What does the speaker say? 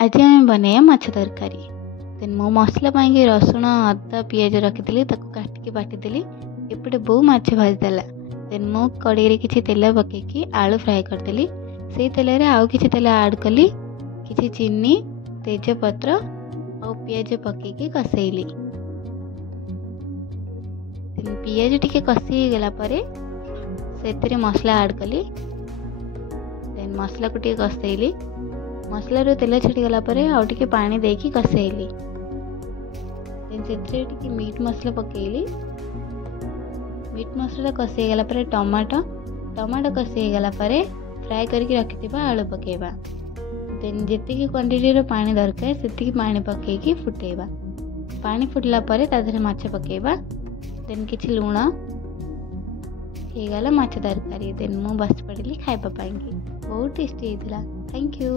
आज आम बनैया माछ तरकारी। देन मो मसला पाई रसुण अदा पिज रखी काटिकी बाटिदेली। एपटे बो माछ भाजीदेला। देन मो कड़े किसी तेल पकईकी आलू फ्राए करदेली। से तेल आउ किसी तेल आड कली किसी चीनी तेजपत्र और पिज पकईकी कसेली। पिज टिके कसी गला परे से मसला आड कली। देन मसला को टिके कसेली। मसला रो तेल छाड़गला आउ टिके पानी देकी कसेली। देन से टिके मीट मसला पकेली। मीट मसला कसेगला टमाटो कसेगला फ्राए करके रखिथिबा आलू पकेबा। देन जेतिकी क्वांटिटी रो पानी दरकार सेतिकी पानी पकेकी फुटेबा। पानी फुटला परे ता देहरे माछ पकेबा। देन किछि लूण हेगला माछ तरकारी। देन मु बस पड़िली खाइबा पाई। बहुत टेस्टी हेतिला। Thank you.